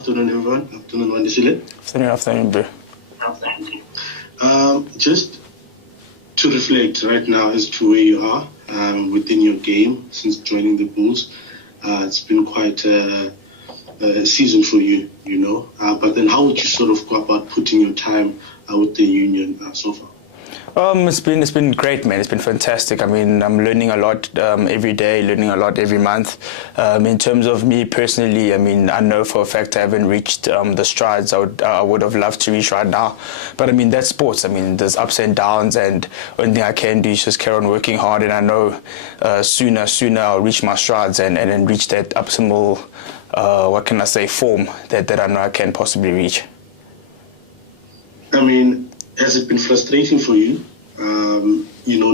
Afternoon, everyone. Afternoon, Wandisile. Afternoon, bro. Just to reflect right now as to where you are within your game since joining the Bulls. It's been quite a season for you, But then how would you sort of go about putting your time with the union so far? It's been great, man. It's been fantastic. I mean, I'm learning a lot every day, learning a lot every month. In terms of me personally, I mean, I know for a fact I haven't reached the strides I would have loved to reach right now. But I mean, that's sports. I mean, there's ups and downs, and only thing I can do is just carry on working hard. And I know sooner I'll reach my strides and reach that optimal, form that I know I can possibly reach. I mean, has it been frustrating for you,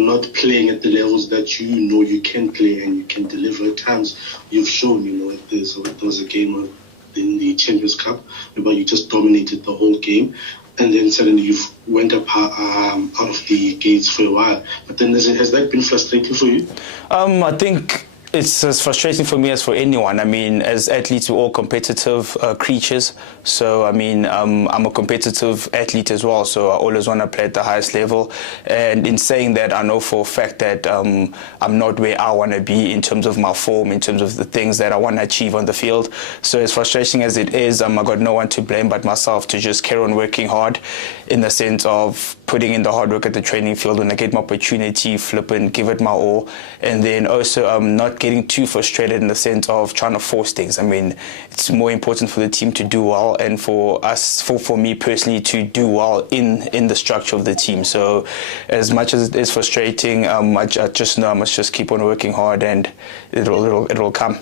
not playing at the levels that you can play and you can deliver? At times you've shown, there was a game in the Champions Cup where you just dominated the whole game, and then suddenly you've went up out of the gates for a while. But then has that been frustrating for you? I think it's as frustrating for me as for anyone. I mean, as athletes, we're all competitive creatures. So, I mean, I'm a competitive athlete as well. So I always want to play at the highest level. And in saying that, I know for a fact that I'm not where I want to be in terms of my form, in terms of the things that I want to achieve on the field. So as frustrating as it is, I got no one to blame but myself to just carry on working hard in the sense of putting in the hard work at the training field. When I get my opportunity, flip and give it my all. And then also not getting too frustrated in the sense of trying to force things. I mean, it's more important for the team to do well and for us, for me personally, to do well in the structure of the team. So as much as it is frustrating, I just know I must just keep on working hard and it'll come.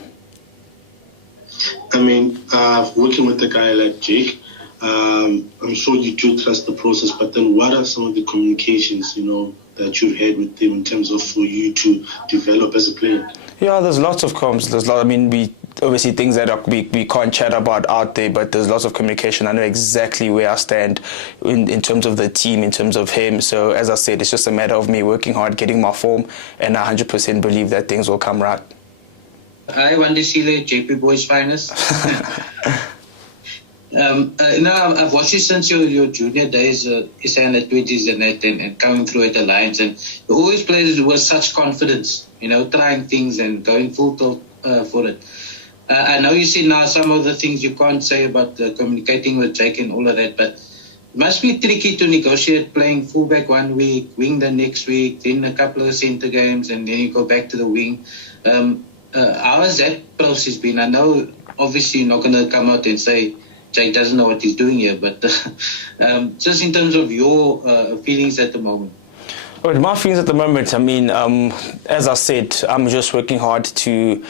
I mean, working with a guy like Jake, I'm sure you do trust the process, but then what are some of the communications, that you've had with them in terms of for you to develop as a player? Yeah, there's lots of comms. I mean, we obviously things that we can't chat about out there, but there's lots of communication. I know exactly where I stand in terms of the team, in terms of him. So as I said, it's just a matter of me working hard, getting my form, and I 100% believe that things will come right. Hi, Wandisile, JP Boys finest. I've watched you since your junior days, in the 20s and that, and coming through at the Lions, and you always played with such confidence, trying things and going full tilt for it. I know you said now some of the things you can't say about communicating with Jake and all of that, but it must be tricky to negotiate playing fullback one week, wing the next week, then a couple of center games, and then you go back to the wing. How has that process been? I know obviously you're not going to come out and say Jake doesn't know what he's doing here, but just in terms of your feelings at the moment. Well, my feelings at the moment, I mean, as I said, I'm just working hard to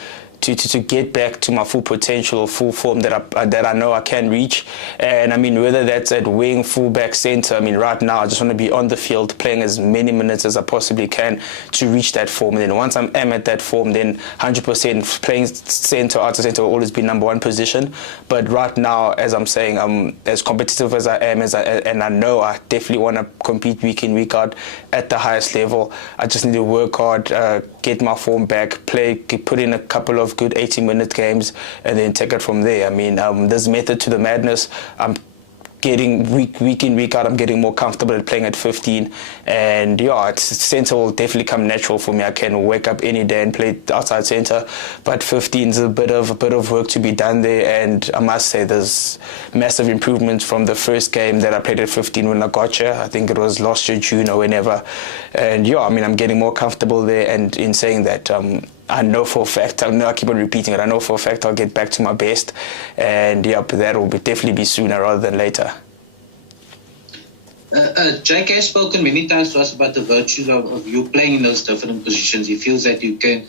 get back to my full potential or full form that I know I can reach. And I mean, whether that's at wing, fullback, center, I mean, right now I just want to be on the field playing as many minutes as I possibly can to reach that form. And then once I'm at that form, then 100% playing center, outside center will always be number one position. But right now, as I'm saying, I'm as competitive as I am, and I know I definitely want to compete week in, week out at the highest level. I just need to work hard, get my form back, put in a couple of good 80-minute games, and then take it from there. I mean, there's method to the madness. I'm getting week in, week out, I'm getting more comfortable at playing at 15, and center will definitely come natural for me. I can wake up any day and play outside center, but 15 is a bit of work to be done there, and I must say there's massive improvements from the first game that I played at 15 when I got here. I think it was last year June or whenever, and I mean, I'm getting more comfortable there, and in saying that, I know for a fact, I keep on repeating it, I know for a fact I'll get back to my best, and that will definitely be sooner rather than later. Jake has spoken many times to us about the virtues of you playing in those different positions. He feels that you can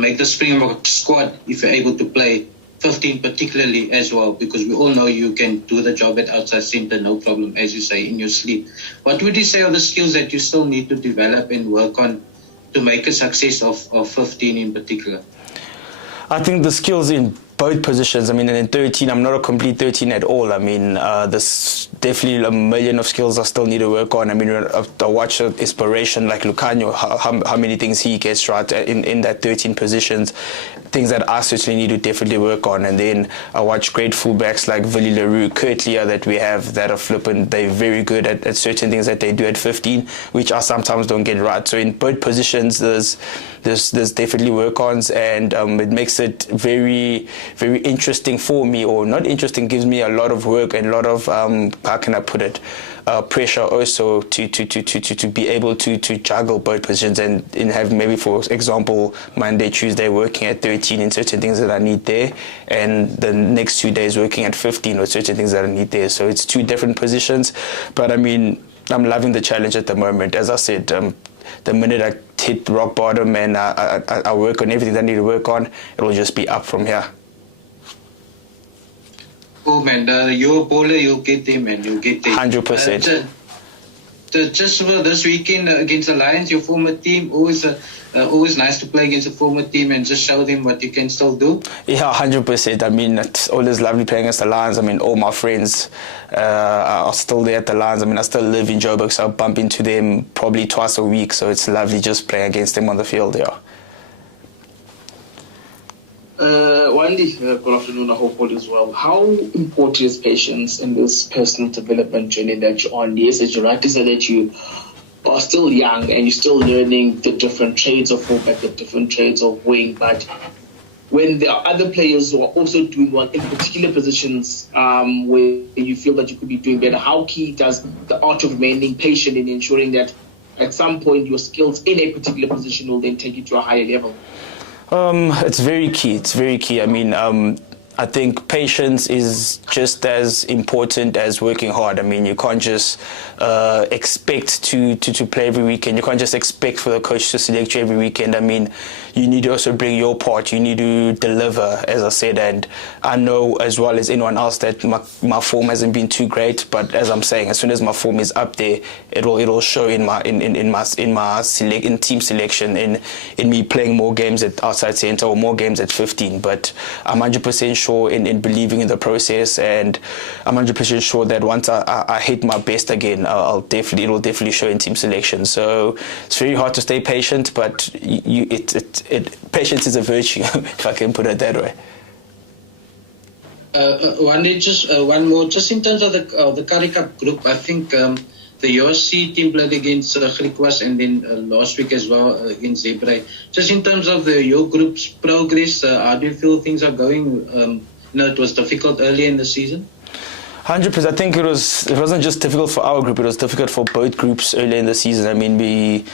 make the Springbok squad if you're able to play 15 particularly as well, because we all know you can do the job at outside center, no problem, as you say, in your sleep. What would you say are the skills that you still need to develop and work on to make a success of 15 in particular? I think the skills in both positions. I mean, and in 13, I'm not a complete 13 at all. I mean, there's definitely a million of skills I still need to work on. I mean, I watch inspiration like Lucanio, how many things he gets right in that 13 positions, things that I certainly need to definitely work on. And then I watch great fullbacks like Willie Leroux, Kurt Lear that we have that are flippant. They're very good at certain things that they do at 15, which I sometimes don't get right. So in both positions, there's definitely work-ons, and it makes it very, very interesting for me, or not interesting, gives me a lot of work and a lot of, how can I put it, pressure also to be able to juggle both positions and have maybe, for example, Monday, Tuesday working at 13 in certain things that I need there, and the next 2 days working at 15 or certain things that I need there. So it's two different positions, but I mean, I'm loving the challenge at the moment. As I said, the minute I hit rock bottom and I work on everything that I need to work on, it will just be up from here. Oh man, you're a bowler, you'll get there, man. You'll get there. 100%. Just for this weekend against the Lions, your former team, always nice to play against a former team and just show them what you can still do. Yeah, 100%. I mean, it's always lovely playing against the Lions. I mean, all my friends are still there at the Lions. I mean, I still live in Joburg, so I bump into them probably twice a week. So it's lovely just playing against them on the field, yeah. Wendy, good afternoon. I hope all is well. How important is patience in this personal development journey that you're on? Yes, as you rightly said, that you are still young and you're still learning the different trades of fullback, the different trades of wing. But when there are other players who are also doing well in particular positions where you feel that you could be doing better, how key does the art of remaining patient in ensuring that at some point your skills in a particular position will then take you to a higher level? It's very key. It's very key. I mean, I think patience is just as important as working hard. I mean, you can't just expect to play every weekend. You can't just expect for the coach to select you every weekend. I mean, you need to also bring your part. You need to deliver, as I said. And I know as well as anyone else that my form hasn't been too great. But as I'm saying, as soon as my form is up there, it'll show in team selection, in me playing more games at outside centre or more games at 15. But I'm 100% sure in believing in the process, and I'm 100% sure that once I hit my best again, it'll definitely show in team selection. So it's very hard to stay patient, but patience is a virtue, if I can put it that way. One more, just in terms of the Currie Cup group, I think the USC team played against Griquas and then last week as well against Zebre. Just in terms of your group's progress, how do you feel things are going? It was difficult early in the season. 100%. I think it wasn't just difficult for our group, it was difficult for both groups early in the season. I mean, we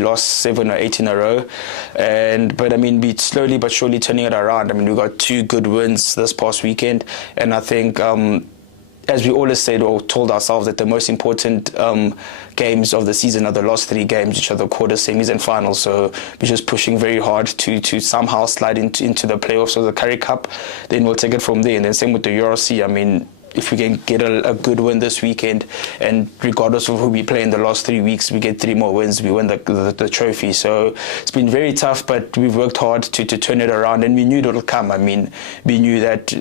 lost 7 or 8 in a row, but I mean, we slowly but surely turning it around. I mean, we got 2 good wins this past weekend, and I think as we always said or told ourselves, that the most important games of the season are the last 3 games, which are the quarters, semis and finals. So we're just pushing very hard to somehow slide into the playoffs of the Currie Cup. Then we'll take it from there. And then same with the URC. I mean, if we can get a good win this weekend, and regardless of who we play in the last 3 weeks, we get 3 more wins, we win the trophy. So it's been very tough, but we've worked hard to turn it around, and we knew it would come. I mean, we knew that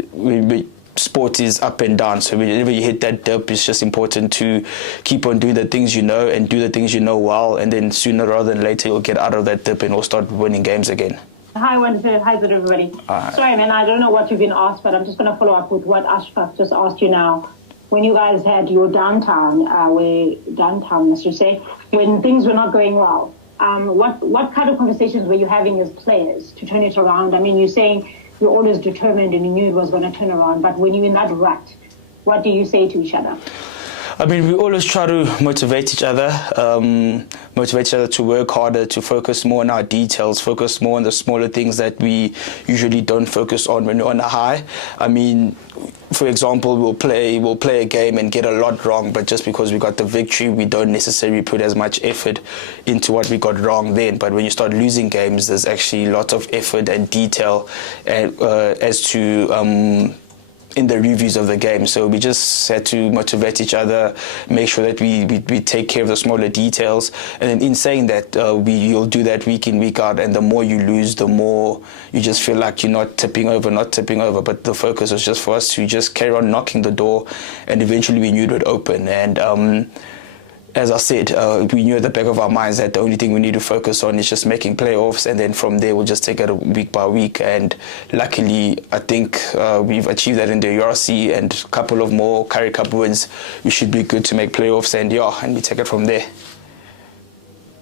sport is up and down, so whenever you hit that dip, it's just important to keep on doing the things you know and do the things you know well, and then sooner rather than later you'll get out of that dip and we'll start winning games again. Hi, Wandisile. Hi, everybody. Sorry, man, I don't know what you've been asked, but I'm just going to follow up with what Ashraf just asked you now. When you guys had your downtime, let's just say, when things were not going well, what kind of conversations were you having as players to turn it around? I mean, you're saying you're always determined and you knew it was going to turn around, but when you're in that rut, what do you say to each other? I mean, we always try to motivate each other to work harder, to focus more on our details, focus more on the smaller things that we usually don't focus on when we're on a high. I mean, for example, we'll play a game and get a lot wrong, but just because we got the victory, we don't necessarily put as much effort into what we got wrong then. But when you start losing games, there's actually a lot of effort and detail as to in the reviews of the game. So we just had to motivate each other, make sure that we take care of the smaller details. And in saying that, you'll do that week in, week out. And the more you lose, the more you just feel like you're not tipping over. But the focus was just for us to just carry on knocking the door, and eventually we knew it would open. And as I said, we knew at the back of our minds that the only thing we need to focus on is just making playoffs, and then from there we'll just take it week by week. And luckily, I think we've achieved that in the URC, and a couple of more Currie Cup wins, we should be good to make playoffs, and we take it from there.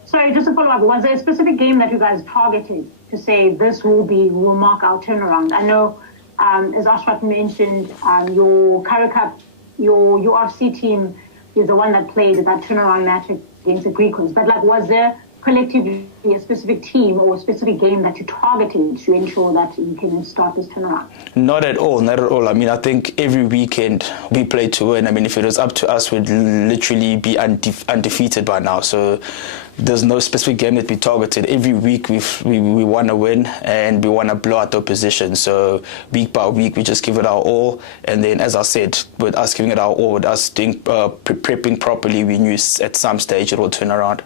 Sorry, just to follow up, was there a specific game that you guys targeted to say this will mark our turnaround? I know, as Ashraf mentioned, your Currie Cup, your URC team is the one that played that turnaround match against the Griquas. But was there collectively a specific team or a specific game that you targeted to ensure that you can start this turnaround? Not at all. I mean, I think every weekend we play to win. I mean, if it was up to us, we'd literally be undefeated by now. So there's no specific game that we targeted. Every week we want to win, and we want to blow out the opposition. So week by week we just give it our all. And then, as I said, with us giving it our all, with us doing prepping properly, we knew at some stage it will turn around.